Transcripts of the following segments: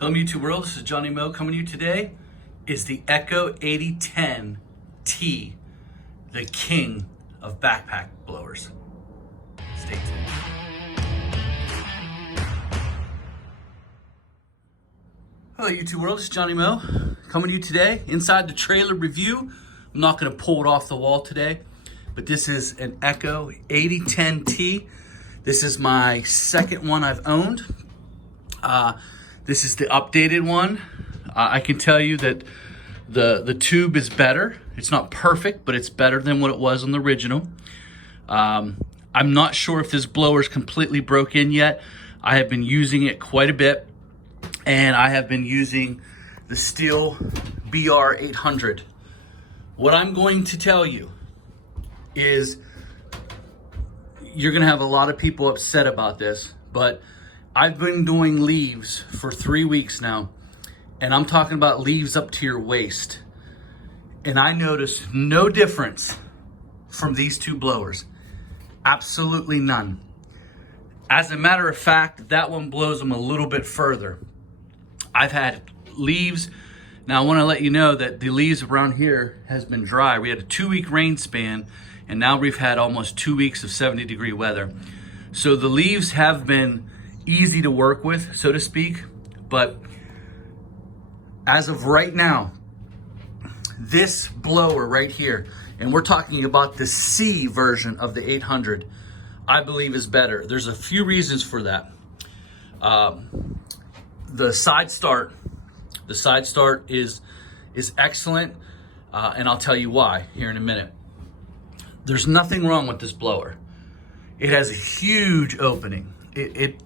Hello YouTube world, this is Johnny Moe. Coming to you today is the Echo 8010T, the king of backpack blowers. Stay tuned. Hello YouTube world, this is Johnny Moe. Coming to you today inside the trailer review. I'm not going to pull it off the wall today, but this is an Echo 8010T. This is my second one I've owned. This is the updated one. I can tell you that the tube is better. It's not perfect, but it's better than what it was on the original. I'm not sure if this blower is completely broke in yet. I have been using it quite a bit, and I have been using the Stihl BR800. What I'm going to tell you is you're gonna have a lot of people upset about this, but I've been doing leaves for 3 weeks now, and I'm talking about leaves up to your waist. And I noticed no difference from these two blowers. Absolutely none. As a matter of fact, that one blows them a little bit further. I've had leaves. Now I wanna let you know that the leaves around here has been dry. We had a 2-week rain span, and now we've had almost 2 weeks of 70-degree weather. So the leaves have been easy to work with, so to speak, but as of right now, this blower right here, and we're talking about the C version of the 800, I believe is better. There's a few reasons for that. The side start is excellent, and I'll tell you why here in a minute. There's nothing wrong with this blower. It has a huge opening. It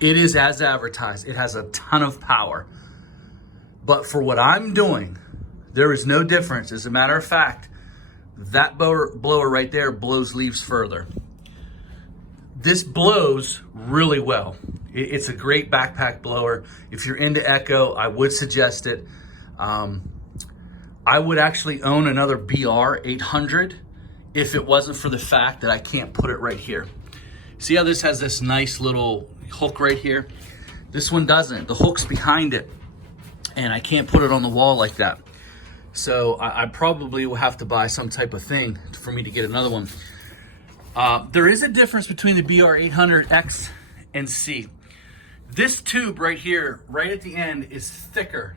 is as advertised. It has a ton of power. But for what I'm doing, there is no difference. As a matter of fact, that blower right there blows leaves further. This blows really well. It's a great backpack blower. If you're into Echo, I would suggest it. I would actually own another BR800 if it wasn't for the fact that I can't put it right here. See how this has this nice little hook right here? This one doesn't. The hook's behind it, and I can't put it on the wall like that. So I probably will have to buy some type of thing for me to get another one. There is a difference between the BR800X and C. This tube right here, right at the end, is thicker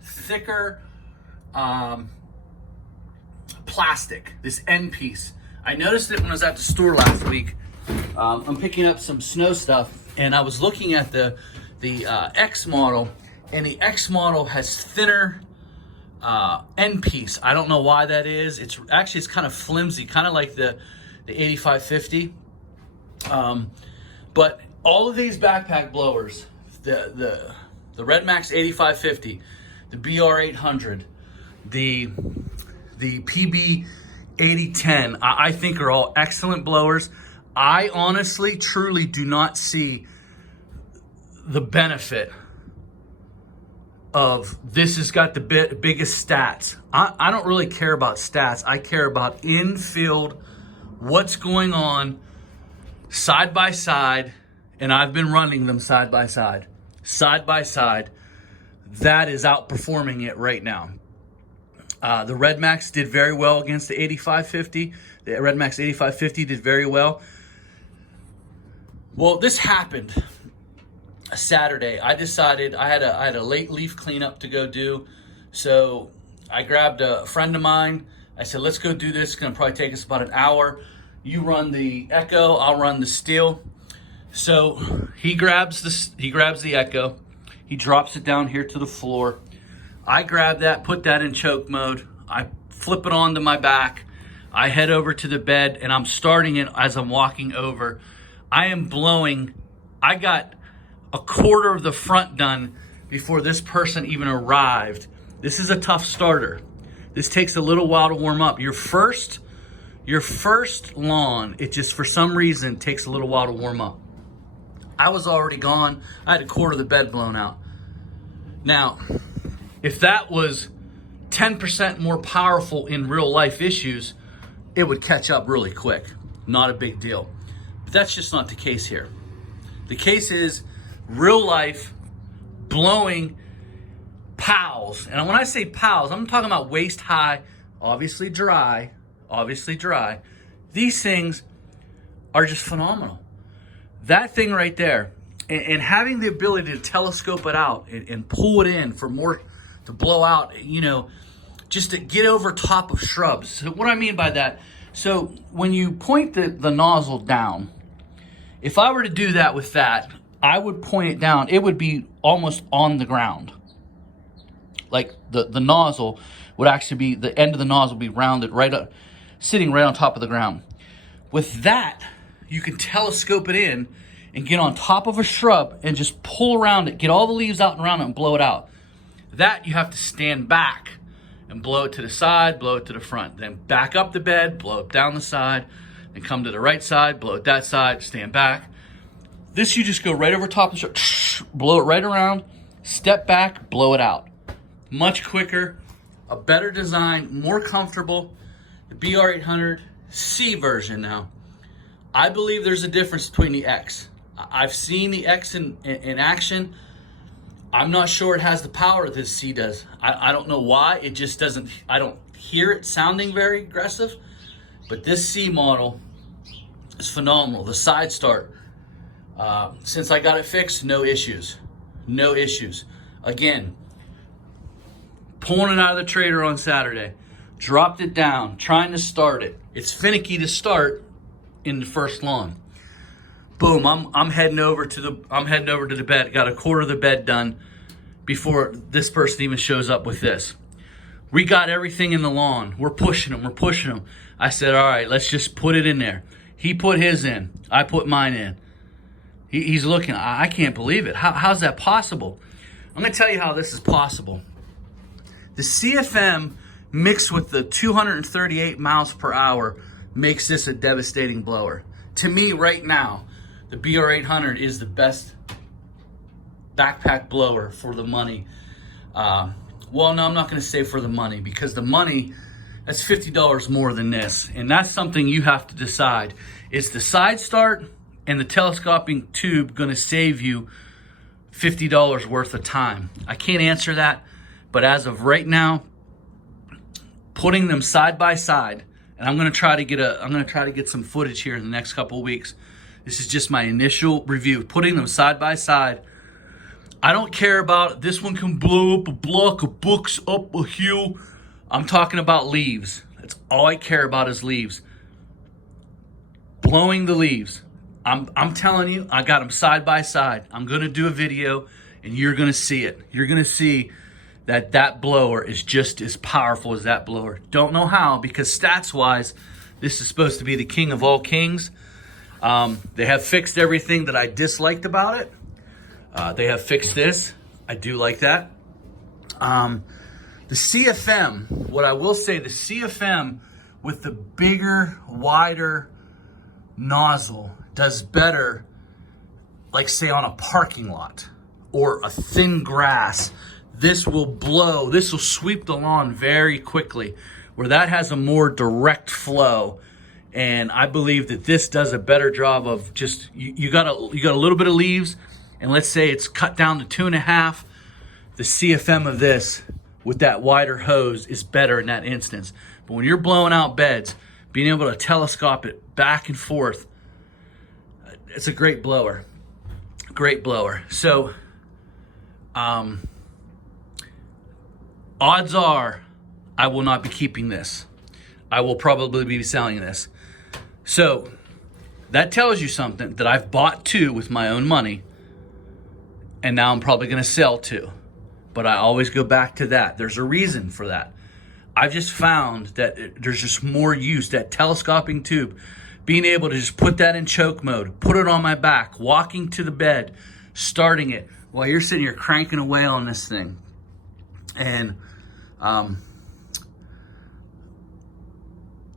plastic, this end piece. I noticed it when I was at the store last week. I'm picking up some snow stuff, and I was looking at the X model, and the X model has thinner end piece. I don't know why that is. It's kind of flimsy, kind of like the 8550. But all of these backpack blowers, the Red Max 8550, the BR800, the PB 8010, I think are all excellent blowers. I honestly, truly do not see the benefit of this has got the biggest stats. I don't really care about stats. I care about in-field, what's going on side by side, and I've been running them side by side. Side by side, that is outperforming it right now. The Red Max did very well against the 8550. The Red Max 8550 did very well. Well, this happened Saturday. I decided I had a late leaf cleanup to go do. So I grabbed a friend of mine. I said, let's go do this. It's gonna probably take us about an hour. You run the Echo, I'll run the Stihl. So he grabs the Echo. He drops it down here to the floor. I grab that, put that in choke mode. I flip it onto my back. I head over to the bed, and I'm starting it as I'm walking over. I am blowing. I got a quarter of the front done before this person even arrived. This is a tough starter. This takes a little while to warm up. Your first lawn, it just for some reason takes a little while to warm up. I was already gone. I had a quarter of the bed blown out. Now, if that was 10% more powerful in real life issues, it would catch up really quick. Not a big deal. But that's just not the case here. The case is real life blowing pals, and when I say pals, I'm talking about waist high, obviously dry. These things are just phenomenal. That thing right there, and having the ability to telescope it out and pull it in for more to blow out, just to get over top of shrubs. So what I mean by that, so when you point the nozzle down, if I were to do that with that, I would point it down, it would be almost on the ground. Like the nozzle would actually be, the end of the nozzle would be rounded right up, sitting right on top of the ground. With that, you can telescope it in and get on top of a shrub and just pull around it, get all the leaves out and around it and blow it out. That you have to stand back and blow it to the side, blow it to the front. Then back up the bed, blow it down the side, then come to the right side, blow it that side, stand back. This you just go right over top of the shrub, blow it right around, step back, blow it out. Much quicker, a better design, more comfortable. The BR800 C version now. I believe there's a difference between the X. I've seen the X in action. I'm not sure it has the power that this C does. I don't know why. It just doesn't, I don't hear it sounding very aggressive. But this C model is phenomenal. The side start, since I got it fixed, no issues. No issues. Again, pulling it out of the trailer on Saturday, dropped it down, trying to start it. It's finicky to start in the first lawn. Boom, I'm heading over to the bed. Got a quarter of the bed done before this person even shows up with this. We got everything in the lawn. We're pushing them. I said, all right, let's just put it in there. He put his in. I put mine in. He's looking. I can't believe it. How's that possible? I'm going to tell you how this is possible. The CFM mixed with the 238 miles per hour makes this a devastating blower. To me, right now, the BR800 is the best backpack blower for the money. Well, no, I'm not going to say for the money, because the money, that's $50 more than this. And that's something you have to decide. Is the side start and the telescoping tube going to save you $50 worth of time? I can't answer that, but as of right now, putting them side by side, and I'm going to try to get some footage here in the next couple of weeks. This is just my initial review. Putting them side by side. I don't care about this one can blow up a block of books up a hill. I'm talking about leaves. That's all I care about is leaves. Blowing the leaves. I'm telling you, I got them side by side. I'm going to do a video and you're going to see it. You're going to see that blower is just as powerful as that blower. Don't know how, because stats wise, this is supposed to be the king of all kings. They have fixed everything that I disliked about it. They have fixed this. I do like that. The CFM, what I will say, the CFM with the bigger, wider nozzle does better, like say on a parking lot or a thin grass. This will blow, this will sweep the lawn very quickly, where that has a more direct flow. And I believe that this does a better job of just, you got a little bit of leaves, and let's say it's cut down to 2.5. The CFM of this with that wider hose is better in that instance. But when you're blowing out beds, being able to telescope it back and forth, it's a great blower. Great blower. So, odds are I will not be keeping this. I will probably be selling this. So that tells you something, that I've bought two with my own money, and now I'm probably going to sell two. But I always go back to that. There's a reason for that. I've just found that there's just more use, that telescoping tube, being able to just put that in choke mode, put it on my back, walking to the bed, starting it while you're sitting here cranking away on this thing. And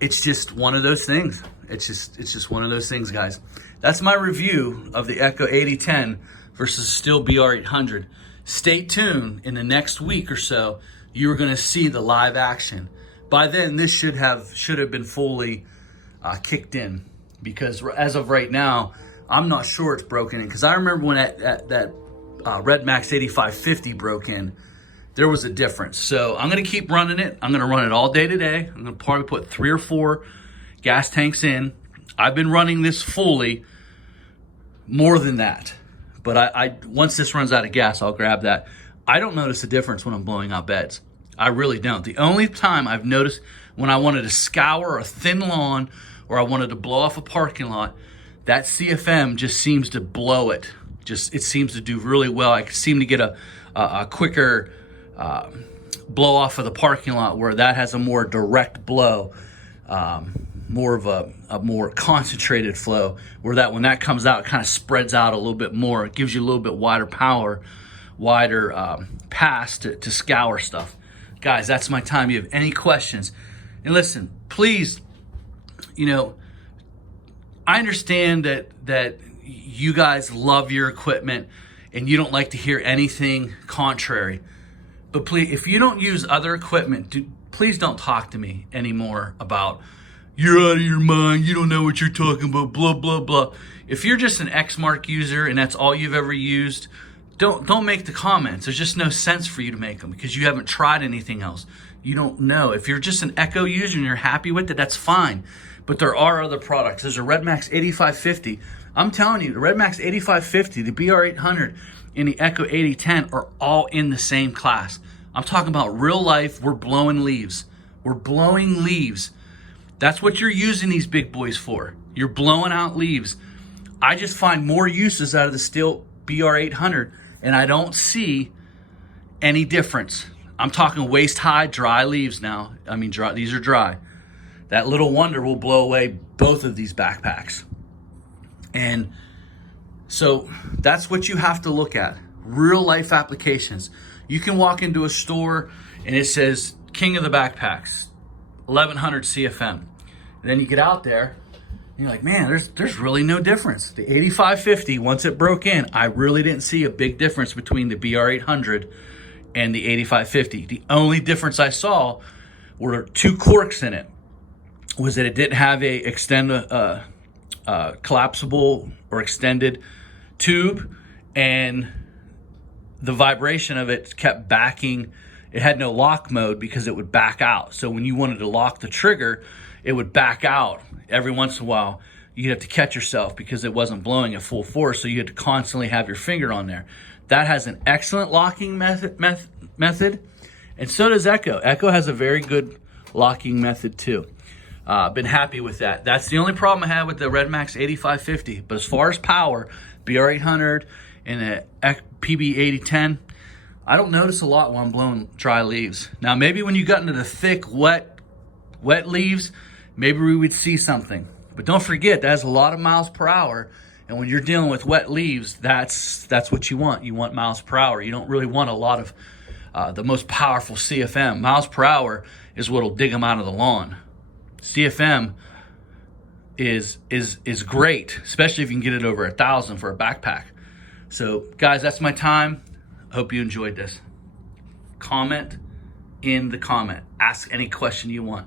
it's just one of those things. It's just one of those things, guys. That's my review of the Echo 8010 versus Stihl BR800. Stay tuned. In the next week or so, you're going to see the live action. By then, this should have been fully kicked in, because as of right now, I'm not sure it's broken in. Because I remember when that Red Max 8550 broke in, there was a difference. So I'm gonna keep running it. I'm gonna run it all day today. I'm gonna probably put 3 or 4 gas tanks in. I've been running this fully more than that. But I once this runs out of gas, I'll grab that. I don't notice a difference when I'm blowing out beds. I really don't. The only time I've noticed when I wanted to scour a thin lawn or I wanted to blow off a parking lot, that CFM just seems to blow it. It seems to do really well. I seem to get a quicker blow off of the parking lot, where that has a more direct blow, more of a more concentrated flow, where that when that comes out, it kind of spreads out a little bit more. It gives you a little bit wider pass to scour stuff. Guys, that's my time. If you have any questions, and listen, please, I understand that you guys love your equipment and you don't like to hear anything contrary. But please, if you don't use other equipment, please don't talk to me anymore about you're out of your mind, you don't know what you're talking about, blah, blah, blah. If you're just an X-Mark user and that's all you've ever used, don't make the comments. There's just no sense for you to make them because you haven't tried anything else. You don't know. If you're just an Echo user and you're happy with it, that's fine. But there are other products. There's a Redmax 8550. I'm telling you, the Redmax 8550, the BR800, and the Echo 8010 are all in the same class. I'm talking about real life. We're blowing leaves. We're blowing leaves. That's what you're using these big boys for. You're blowing out leaves. I just find more uses out of the Stihl BR800, and I don't see any difference. I'm talking waist high, dry leaves now. I mean, dry, these are dry. That little wonder will blow away both of these backpacks. And so that's what you have to look at. Real life applications. You can walk into a store and it says King of the Backpacks, 1100 CFM. And then you get out there and you're like, man, there's really no difference. The 8550, once it broke in, I really didn't see a big difference between the BR800 and the 8550. The only difference I saw were 2 corks in it. Was that it didn't have a collapsible or extended tube, and the vibration of it kept backing. It had no lock mode because it would back out. So when you wanted to lock the trigger, it would back out every once in a while. You'd have to catch yourself because it wasn't blowing at full force, so you had to constantly have your finger on there. That has an excellent locking method, and so does Echo. Echo has a very good locking method too. Been happy with that. That's the only problem I had with the Redmax 8550. But as far as power, BR800 and the PB8010, I don't notice a lot when I'm blowing dry leaves. Now, maybe when you got into the thick, wet leaves, maybe we would see something. But don't forget, that has a lot of miles per hour. And when you're dealing with wet leaves, that's what you want. You want miles per hour. You don't really want a lot of the most powerful CFM. Miles per hour is what'll dig them out of the lawn. CFM is great, especially if you can get it over 1,000 for a backpack. So guys, that's my time. Hope you enjoyed this. Comment in the comment. Ask any question you want.